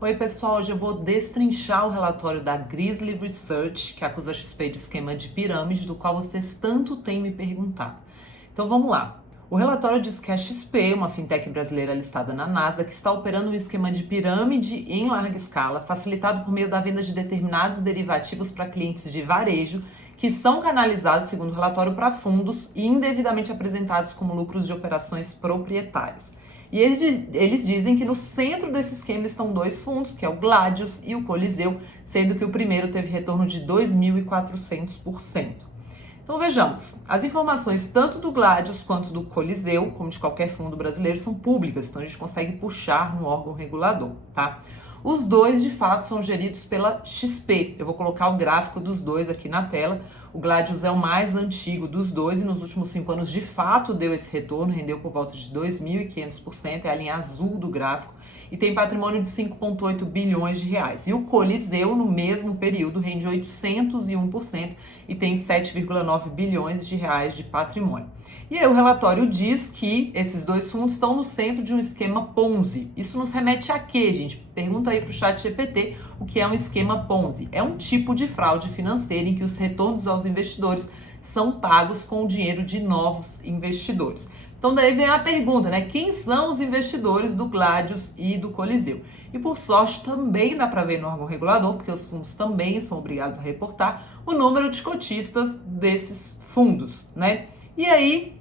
Oi, pessoal, hoje eu vou destrinchar o relatório da Grizzly Research, que acusa a XP de esquema de pirâmide, do qual vocês tanto têm me perguntado. Então vamos lá. O relatório diz que a XP, uma fintech brasileira listada na Nasdaq, está operando um esquema de pirâmide em larga escala, facilitado por meio da venda de determinados derivativos para clientes de varejo, que são canalizados, segundo o relatório, para fundos e indevidamente apresentados como lucros de operações proprietárias. E eles dizem que no centro desse esquema estão dois fundos, que é o Gladius e o Coliseu, sendo que o primeiro teve retorno de 2.400%. Então vejamos, as informações tanto do Gladius quanto do Coliseu, como de qualquer fundo brasileiro, são públicas, então a gente consegue puxar no órgão regulador, tá? Os dois, de fato, são geridos pela XP. Eu vou colocar o gráfico dos dois aqui na tela. O Gladius é o mais antigo dos dois e nos últimos 5 anos, de fato, deu esse retorno, rendeu por volta de 2.500%, é a linha azul do gráfico, e tem patrimônio de 5,8 bilhões de reais. E o Coliseu, no mesmo período, rende 801% e tem 7,9 bilhões de reais de patrimônio. E aí o relatório diz que esses dois fundos estão no centro de um esquema Ponzi. Isso nos remete a quê, gente? Pergunta aí para o ChatGPT o que é um esquema Ponzi. É um tipo de fraude financeira em que os retornos aos investidores são pagos com o dinheiro de novos investidores. Então daí vem a pergunta, né? Quem são os investidores do Gladius e do Coliseu? E por sorte também dá para ver no órgão regulador, porque os fundos também são obrigados a reportar o número de cotistas desses fundos, né? E aí,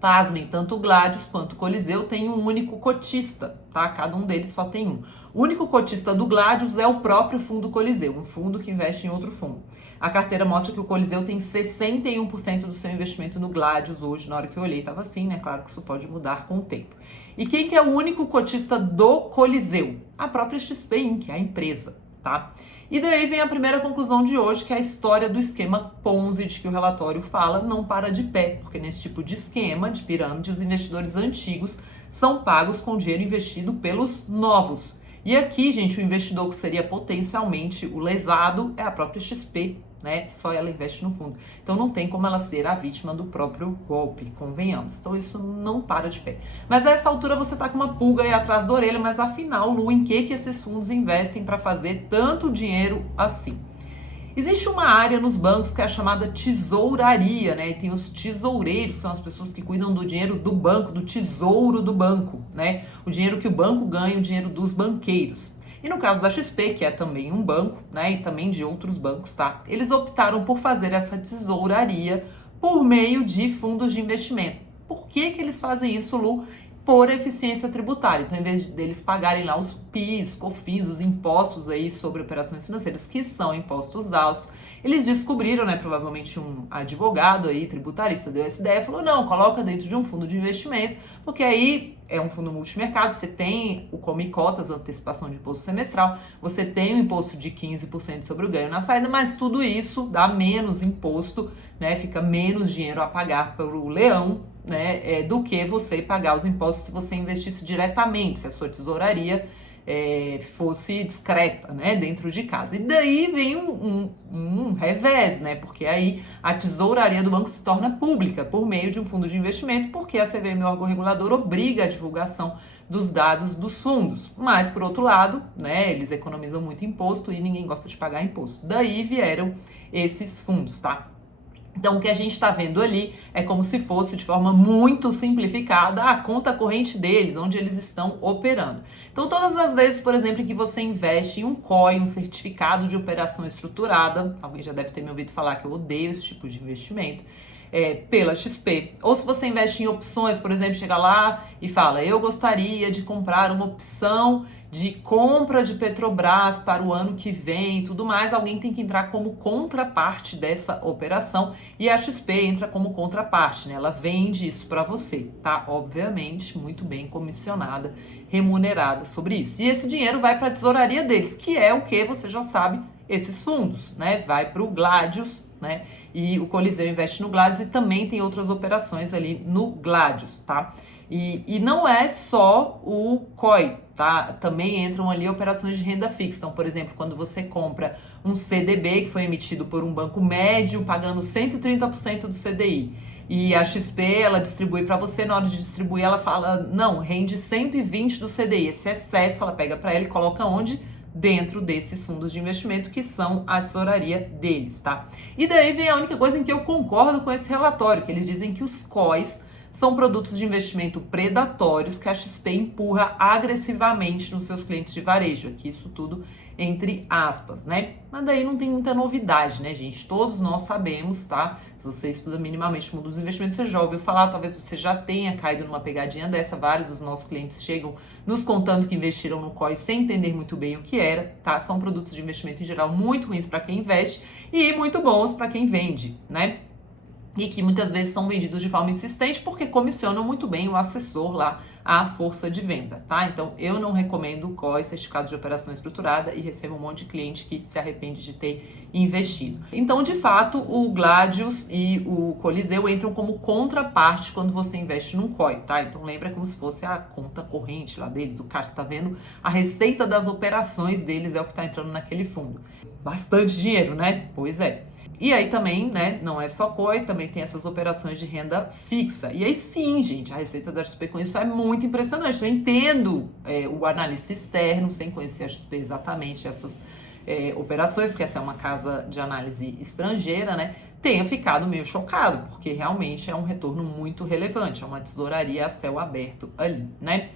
pasmem, tanto o Gladius quanto o Coliseu tem um único cotista, tá? Cada um deles só tem um. O único cotista do Gladius é o próprio fundo Coliseu, um fundo que investe em outro fundo. A carteira mostra que o Coliseu tem 61% do seu investimento no Gladius hoje. Na hora que eu olhei estava assim, né? Claro que isso pode mudar com o tempo. E quem que é o único cotista do Coliseu? A própria XP Inc., a empresa, tá? E daí vem a primeira conclusão de hoje, que é a história do esquema Ponzi de que o relatório fala não para de pé, porque nesse tipo de esquema de pirâmide, os investidores antigos são pagos com dinheiro investido pelos novos. E aqui, gente, o investidor que seria potencialmente o lesado é a própria XP, né? Só ela investe no fundo. Então não tem como ela ser a vítima do próprio golpe, convenhamos. Então isso não para de pé. Mas a essa altura você tá com uma pulga aí atrás da orelha, mas afinal, Lu, em que esses fundos investem para fazer tanto dinheiro assim? Existe uma área nos bancos que é a chamada tesouraria, né? E tem os tesoureiros, são as pessoas que cuidam do dinheiro do banco, do tesouro do banco, né? O dinheiro que o banco ganha, o dinheiro dos banqueiros. E no caso da XP, que é também um banco, né, e também de outros bancos, tá? Eles optaram por fazer essa tesouraria por meio de fundos de investimento. Por que eles fazem isso, Lu? Por eficiência tributária. Então, em vez deles pagarem lá os PIS, COFINS, os impostos aí sobre operações financeiras, que são impostos altos, eles descobriram, né, provavelmente um advogado aí, tributarista, deu essa ideia, falou, não, coloca dentro de um fundo de investimento, porque aí é um fundo multimercado, você tem o come cotas, antecipação de imposto semestral, você tem o imposto de 15% sobre o ganho na saída, mas tudo isso dá menos imposto, né, fica menos dinheiro a pagar para o leão, né, do que você pagar os impostos se você investisse diretamente, se a sua tesouraria fosse discreta, né, dentro de casa. E daí vem um revés, né, porque aí a tesouraria do banco se torna pública por meio de um fundo de investimento, porque a CVM, o órgão regulador, obriga a divulgação dos dados dos fundos. Mas, por outro lado, né, eles economizam muito imposto e ninguém gosta de pagar imposto. Daí vieram esses fundos, tá? Então, o que a gente está vendo ali é como se fosse, de forma muito simplificada, a conta corrente deles, onde eles estão operando. Então, todas as vezes, por exemplo, em que você investe em um COI, um certificado de operação estruturada, alguém já deve ter me ouvido falar que eu odeio esse tipo de investimento, pela XP. Ou se você investe em opções, por exemplo, chega lá e fala, eu gostaria de comprar uma opção de compra de Petrobras para o ano que vem e tudo mais, alguém tem que entrar como contraparte dessa operação e a XP entra como contraparte, né? Ela vende isso para você, tá? Obviamente, muito bem comissionada, remunerada sobre isso. E esse dinheiro vai para a tesouraria deles, que é o que você já sabe, esses fundos, né? Vai para o Gladius, né? E o Coliseu investe no Gladius e também tem outras operações ali no Gladius, tá? E não é só o COI, tá? Também entram ali operações de renda fixa. Então, por exemplo, quando você compra um CDB que foi emitido por um banco médio, pagando 130% do CDI, e a XP, ela distribui para você, na hora de distribuir, ela fala, não, rende 120 do CDI. Esse excesso, ela pega para ela e coloca onde? Dentro desses fundos de investimento que são a tesouraria deles, tá? E daí vem a única coisa em que eu concordo com esse relatório, que eles dizem que os COIs são produtos de investimento predatórios que a XP empurra agressivamente nos seus clientes de varejo. Aqui isso tudo entre aspas, né? Mas daí não tem muita novidade, né, gente? Todos nós sabemos, tá? Se você estuda minimamente o mundo dos investimentos, você já ouviu falar, talvez você já tenha caído numa pegadinha dessa. Vários dos nossos clientes chegam nos contando que investiram no COI sem entender muito bem o que era, tá? São produtos de investimento em geral muito ruins para quem investe e muito bons para quem vende, né? E que muitas vezes são vendidos de forma insistente porque comissionam muito bem o assessor lá, a força de venda, tá? Então eu não recomendo o COI, certificado de operação estruturada, e recebo um monte de cliente que se arrepende de ter investido. Então, de fato, o Gladius e o Coliseu entram como contraparte quando você investe num COI, tá? Então lembra como se fosse a conta corrente lá deles, o cara está vendo a receita das operações deles é o que está entrando naquele fundo. Bastante dinheiro, né? Pois é. E aí também, né, não é só COI, também tem essas operações de renda fixa. E aí sim, gente, a receita da XP com isso é muito impressionante. Eu entendo o analista externo, sem conhecer a XP exatamente essas operações, porque essa é uma casa de análise estrangeira, né, tenha ficado meio chocado, porque realmente é um retorno muito relevante, é uma tesouraria a céu aberto ali, né.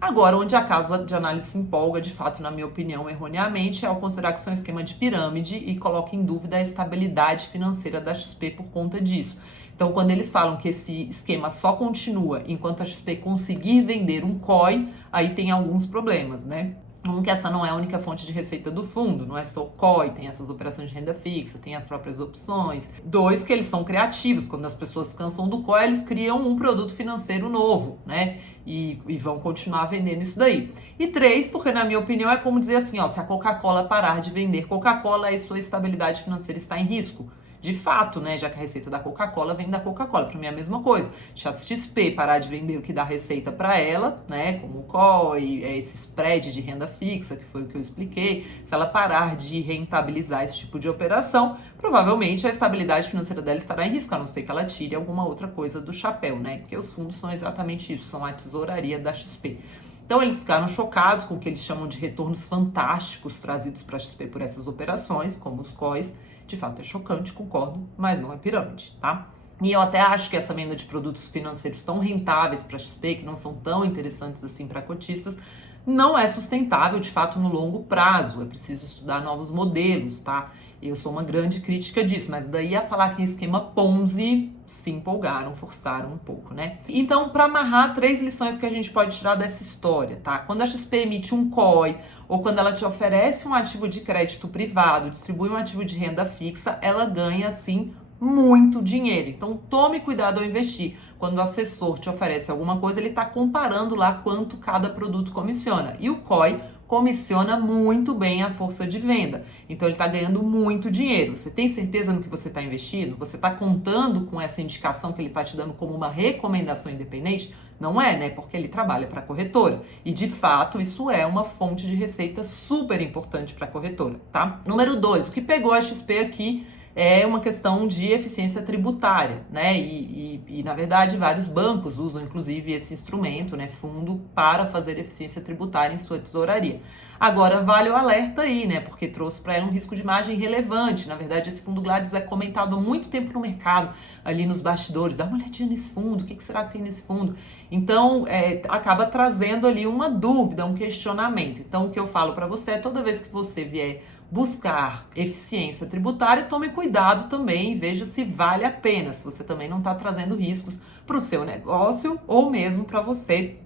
Agora, onde a casa de análise se empolga, de fato, na minha opinião, erroneamente, é ao considerar que isso é um esquema de pirâmide e coloca em dúvida a estabilidade financeira da XP por conta disso. Então, quando eles falam que esse esquema só continua enquanto a XP conseguir vender um COI, aí tem alguns problemas, né? Um, que essa não é a única fonte de receita do fundo, não é só o COI, tem essas operações de renda fixa, tem as próprias opções. Dois, que eles são criativos, quando as pessoas cansam do COI, eles criam um produto financeiro novo, né? E vão continuar vendendo isso daí. E três, porque na minha opinião é como dizer assim, ó, se a Coca-Cola parar de vender Coca-Cola, aí sua estabilidade financeira está em risco. De fato, né, já que a receita da Coca-Cola vem da Coca-Cola, para mim é a mesma coisa. Se a XP parar de vender o que dá receita para ela, né, como o COI, esse spread de renda fixa, que foi o que eu expliquei, se ela parar de rentabilizar esse tipo de operação, provavelmente a estabilidade financeira dela estará em risco, a não ser que ela tire alguma outra coisa do chapéu, né, porque os fundos são exatamente isso, são a tesouraria da XP. Então eles ficaram chocados com o que eles chamam de retornos fantásticos trazidos para a XP por essas operações, como os COIs. De fato é chocante, concordo, mas não é pirâmide, tá? E eu até acho que essa venda de produtos financeiros tão rentáveis para a XP, que não são tão interessantes assim para cotistas, não é sustentável de fato no longo prazo. É preciso estudar novos modelos, tá? Eu sou uma grande crítica disso, mas daí a falar que é esquema Ponzi, se empolgaram, forçaram um pouco, né? Então, para amarrar, 3 lições que a gente pode tirar dessa história, tá? Quando a XP emite um COI ou quando ela te oferece um ativo de crédito privado, distribui um ativo de renda fixa, ela ganha, assim, muito dinheiro. Então, tome cuidado ao investir. Quando o assessor te oferece alguma coisa, ele está comparando lá quanto cada produto comissiona. E o COI comissiona muito bem a força de venda. Então ele está ganhando muito dinheiro. Você tem certeza no que você está investindo? Você está contando com essa indicação que ele está te dando como uma recomendação independente? Não é, né? Porque ele trabalha para a corretora. E de fato isso é uma fonte de receita super importante para a corretora, tá? Número 2, o que pegou a XP aqui é uma questão de eficiência tributária, né? E na verdade vários bancos usam inclusive esse instrumento, né, fundo, para fazer eficiência tributária em sua tesouraria. Agora vale o alerta aí, né? Porque trouxe para ela um risco de margem relevante. Na verdade, esse fundo Gladius é comentado há muito tempo no mercado, ali nos bastidores. Dá uma olhadinha nesse fundo, o que será que tem nesse fundo? Então, acaba trazendo ali uma dúvida, um questionamento. Então, o que eu falo para você é toda vez que você vier buscar eficiência tributária, tome cuidado também e veja se vale a pena, se você também não está trazendo riscos para o seu negócio ou mesmo para você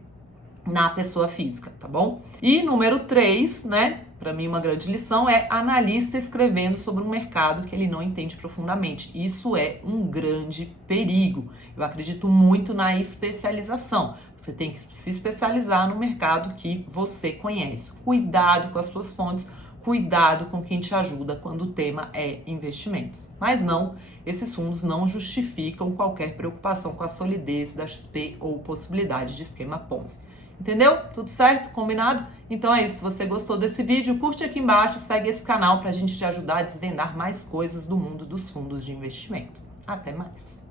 na pessoa física, tá bom? E número 3, né, para mim uma grande lição é analista escrevendo sobre um mercado que ele não entende profundamente. Isso é um grande perigo. Eu acredito muito na especialização. Você tem que se especializar no mercado que você conhece. Cuidado com as suas fontes. cuidado com quem te ajuda quando o tema é investimentos. Mas não, esses fundos não justificam qualquer preocupação com a solidez da XP ou possibilidade de esquema Ponzi. Entendeu? Tudo certo? Combinado? Então é isso. Se você gostou desse vídeo, curte aqui embaixo, segue esse canal para a gente te ajudar a desvendar mais coisas do mundo dos fundos de investimento. Até mais!